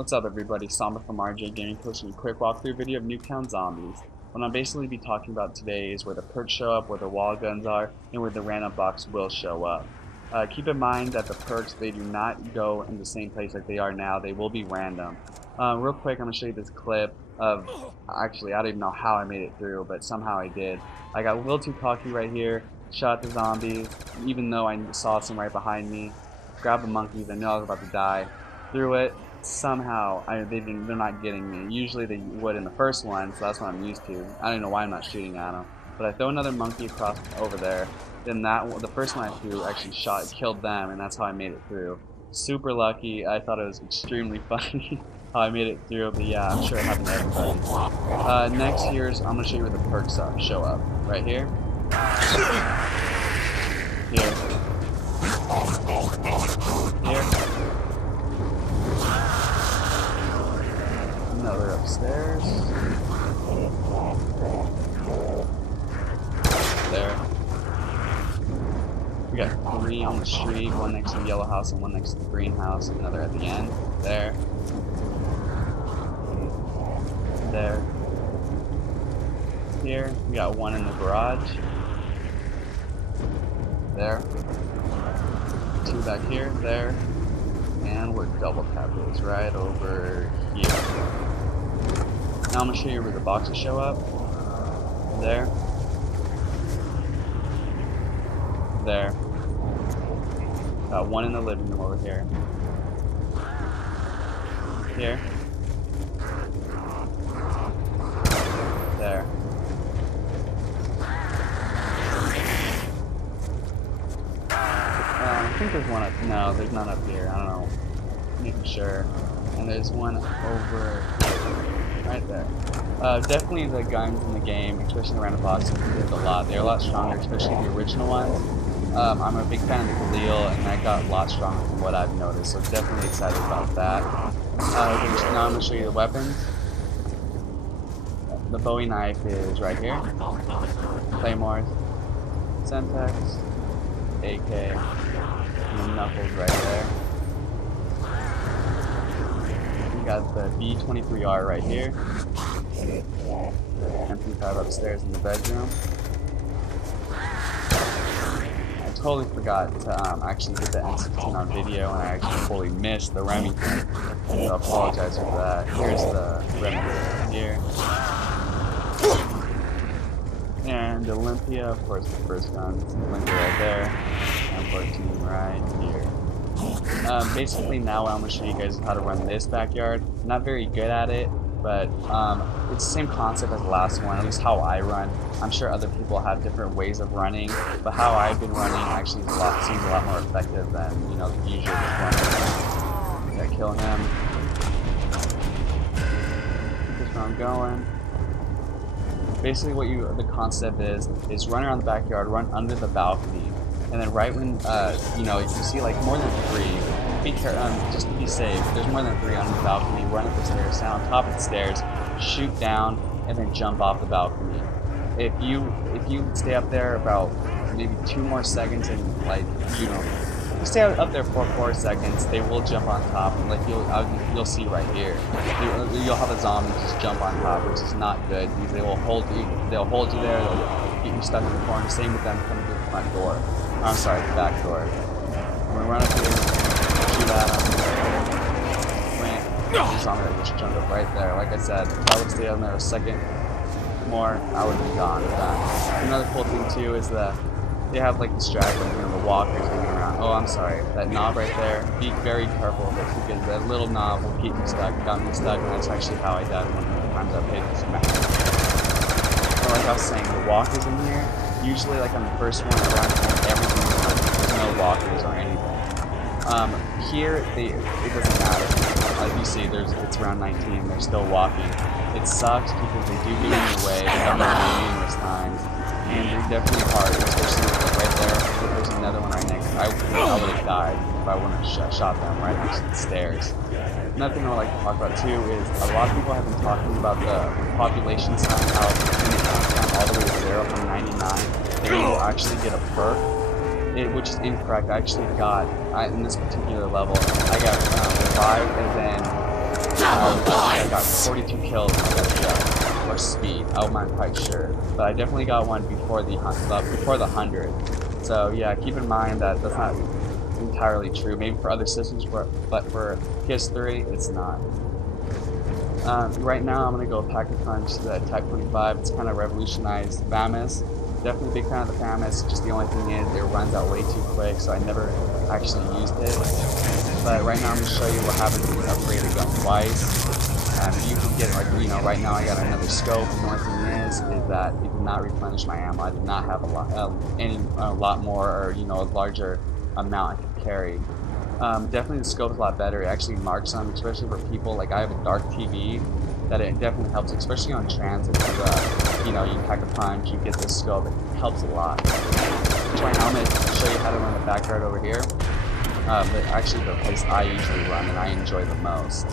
What's up everybody, Samba from RJ Gaming posting a quick walkthrough video of Nuketown Zombies. What I'll basically be talking about today is where the perks show up, where the wall guns are, and where the random box will show up. Keep in mind that the perks, they do not go in the same place like they are now, they will be random. Real quick, I'm going to show you this clip of, actually I don't even know how I made it through, but somehow I did. I got a little too cocky right here, shot the zombies, even though I saw some right behind me, grabbed the monkeys, I knew I was about to die, threw it. Somehow they're not getting me. Usually they would in the first one, so that's what I'm used to. I don't know why I'm not shooting at them. But I throw another monkey across over there. Then the first one I threw actually killed them, and that's how I made it through. Super lucky. I thought it was extremely funny how I made it through. But yeah, I'm sure it happened to everybody. Next here's I'm gonna show you where the perks show up. Right here. Here. Another upstairs. There. We got 3 on the street, one next to the yellow house and one next to the green house, another at the end. There. There. Here, we got 1 in the garage. There. 2 back here, there. And we're double tap those right over here. Now I'm going to show you where the boxes show up. There. There. Got 1 in the living room over here. Here. There. I think there's one up. No, there's none up here. I don't know. Making sure. And there's one over here, right there. Definitely the guns in the game, especially the random boxes, did a lot. They're a lot stronger, especially the original ones. I'm a big fan of the Khalil, and that got a lot stronger from what I've noticed. So definitely excited about that. Now I'm going to show you the weapons. The Bowie knife is right here. Claymores, Semtex, AK, and the knuckles right there. We got the B23R right here. MP5 upstairs in the bedroom. I totally forgot to actually get the M16 on video, and I actually fully missed the Remington. So I apologize for that. Here's the Remington here. And Olympia, of course, the first gun. Olympia right there. M14 right here. Basically now I'm going to show you guys how to run this backyard. I'm not very good at it, but it's the same concept as the last one, at least how I run. I'm sure other people have different ways of running, but how I've been running actually seems a lot more effective than, you know, the usual just running. Gotta kill him. Keep this round going. Basically what the concept is run around the backyard, run under the balcony, and then right when, you know, if you see like more than 3, be careful, just to be safe, if there's more than 3 on the balcony, run up the stairs, stand on top of the stairs, shoot down, and then jump off the balcony. If you stay up there about maybe 2 more seconds and, like, you know, you stay up there for 4 seconds, they will jump on top, and like you'll see right here, you'll have a zombie just jump on top, which is not good because they will hold you there, they'll get you stuck in the corner. Same with them coming through the front door. I'm sorry, the back door. I'm gonna run up here, shoot at them. The zombie that just jumped up right there. Like I said, if I would stay on there a second more, I would be gone. Done. Another cool thing too is that they have like the stragglers, you know, the walkers moving around. Oh, I'm sorry, that knob right there. Be very careful of it because that little knob will keep me stuck, got me stuck, and that's actually how I died one of the times I've hit this map. So like I was saying, the walkers in here, usually like on the first one around everything is on. There's no walkers or anything. Here it doesn't matter. Like you see, it's around 19. They're still walking. It sucks because they do get in your way. They have numerous times. And they're definitely hard, especially right there. If there's another one right next, I would have died if I wouldn't have shot them right next to the stairs. Another thing I would like to talk about too is a lot of people have been talking about the population sign, how when you count all the way to 0 from 99, then you will actually get a perk. Which is incorrect. I actually got, in this particular level, I got revived and then I got 42 kills in that jump, or speed. I'm not quite sure, but I definitely got one before the 100. So yeah, keep in mind that that's not entirely true. Maybe for other systems, but for PS3, it's not. Right now, I'm gonna go Pack-a-Punch, the Type 25. It's kind of revolutionized FAMAS. Definitely a big fan of the FAMAS. Just the only thing is, it runs out way too quick, so I never actually used it. But right now, I'm gonna show you what happens when you upgrade a gun twice. You can get, like, you know, right now I got another scope. The only thing is that it did not replenish my ammo. I did not have a lot more, or you know, a larger amount I could carry. Definitely the scope is a lot better. It actually marks them, especially for people like I have a dark TV, that it definitely helps, especially on transit. You know, you pack a punch, you get this scope, it helps a lot. So right now I'm going to show you how to run the backyard over here. But actually the place I usually run and I enjoy the most.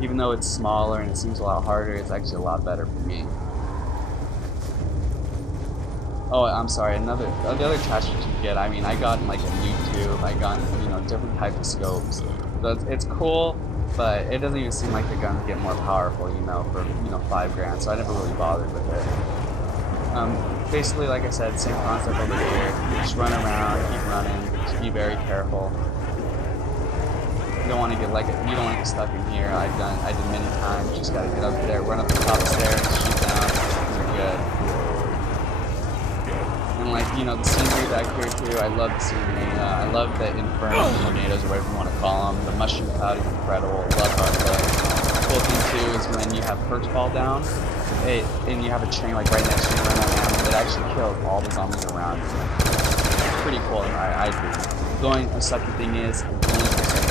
Even though it's smaller and it seems a lot harder, it's actually a lot better for me. Oh, I'm sorry. The other attachments you get. I mean, I got like a YouTube. I got, you know, different types of scopes. So it's cool, but it doesn't even seem like the guns get more powerful, you know, for, you know, $5 grand. So I never really bothered with it. Basically, like I said, same concept over here. Just run around, keep running. Just be very careful. You don't want to get you don't want to get stuck in here. I did many times. Just gotta get up there, run up the top of the stairs, shoot down. You're good. And like, you know, the scenery back here too, I love the scenery. I love the inferno tornadoes, or whatever you want to call them. The mushroom cloud is incredible. Love how it looks. The cool thing too is when you have perks fall down, and you have a train like right next to you, run out of ammo, it actually kills all the zombies around you. It's pretty cool, I think. The second thing is,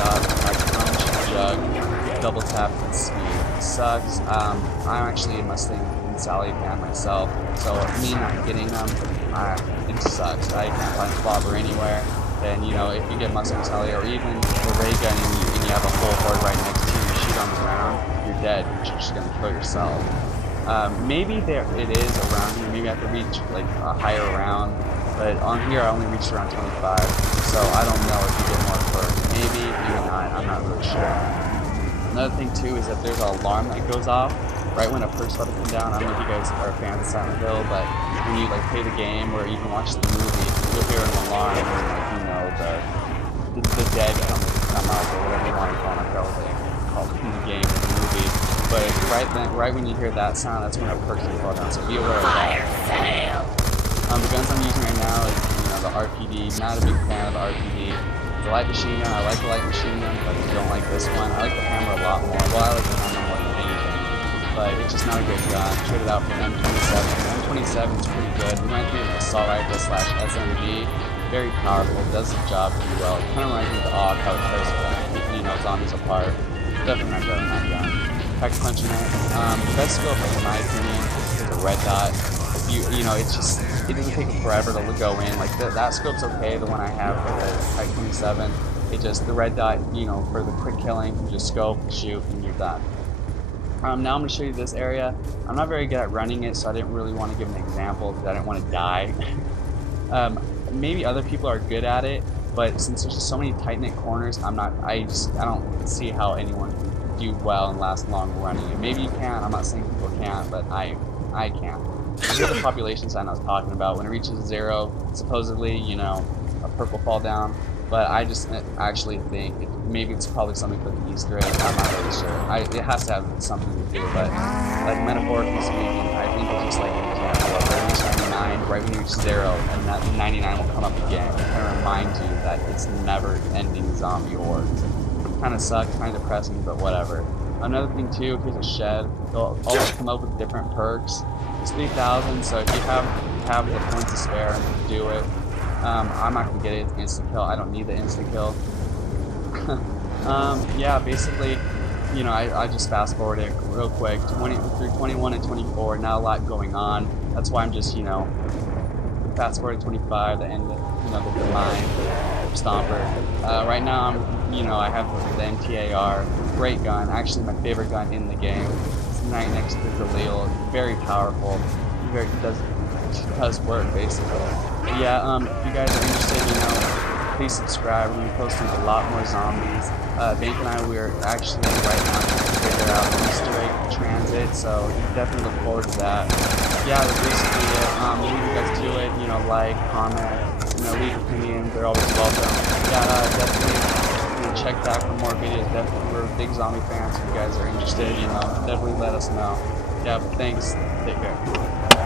Pack-a-Punch, jug, double tap, and speed. It sucks. I'm actually a Mustang and Sally fan myself, so me not getting them, it sucks. I can't find Slobber anywhere. And you know, if you get Mustang Sally or even the ray gun and you have a full horde right next to you, you shoot on the ground, you're dead. You're just gonna kill yourself. Maybe it is around here. Maybe I have to reach like a higher round, but on here I only reached around 25. So I don't know if you get more perks. Maybe, maybe not. I'm not really sure. Another thing too is that there's an alarm that goes off right when a perk's about to come down. I don't know if you guys are fans of Silent Hill, but when you like play the game or even watch the movie, you'll hear an alarm and like, you know, the dead come out, or whatever you want to call it. I forgot what they call it in the game or the movie. But right when you hear that sound, that's when a perk's gonna fall down. So be aware of that. The guns I'm using right now is, you know, the RPD. Not a big fan of the RPD. The light machine gun, I like the light machine gun, but I don't like this one. I like the hammer a lot more. Well, I like the hammer more than anything, but it's just not a good gun. Traded out for an M27. The M27 is pretty good. It reminds me of an assault rifle / SMG. Very powerful. It does the job pretty well. It kind of reminds me of the AUG, how it tears, you know, zombies apart. Definitely not better than that gun. Pack-a-Punching it. The best scope, in my opinion, is the red dot. You know, it's just, it doesn't take forever to go in. Like that scope's okay, the one I have for the Type 27. It just, the red dot, you know, for the quick killing, you just scope, shoot, and you're done. Now I'm going to show you this area. I'm not very good at running it, so I didn't really want to give an example because I didn't want to die. Maybe other people are good at it, but since there's just so many tight-knit corners, I don't see how anyone can do well and last long running it. Maybe you can, I'm not saying people can't, but I can't. These are the population sign I was talking about. When it reaches 0, supposedly, you know, a perk will fall down. But I just actually think maybe it's probably something for the Easter egg. I'm not really sure. It has to have something to do, but like metaphorically speaking, I think it's just like an example of when you reach 99, right when you reach 0, and that 99 will come up again. It kind of reminds you that it's never-ending zombie hordes. Kind of sucks, kind of depressing, but whatever. Another thing too, here's a shed. They'll always come up with different perks. It's 3,000, so if you have the points to spare, do it. I'm not gonna get it. It's instant kill. I don't need the instant kill. Yeah, basically, you know, I just fast forward it real quick. Through 21 and 24, not a lot going on. That's why I'm just, you know, fast forward to 25, the end, you know, the mine stomper. Right now, you know, I have the MTAR, great gun. Actually, my favorite gun in the game. Right next to the Galil, very powerful. It does work basically. But yeah, if you guys are interested, you know, please subscribe. We're gonna be posting a lot more zombies. Bank and I, we're actually right now check it out, Easter egg transit. So definitely look forward to that. Yeah, that's basically it. Leave you guys to it. You know, like, comment, you know, leave opinions. They're always welcome. Yeah, definitely. You know, check back for more videos. Definitely, we're big zombie fans. If you guys are interested, you know, definitely let us know. Yeah, but thanks. Take care.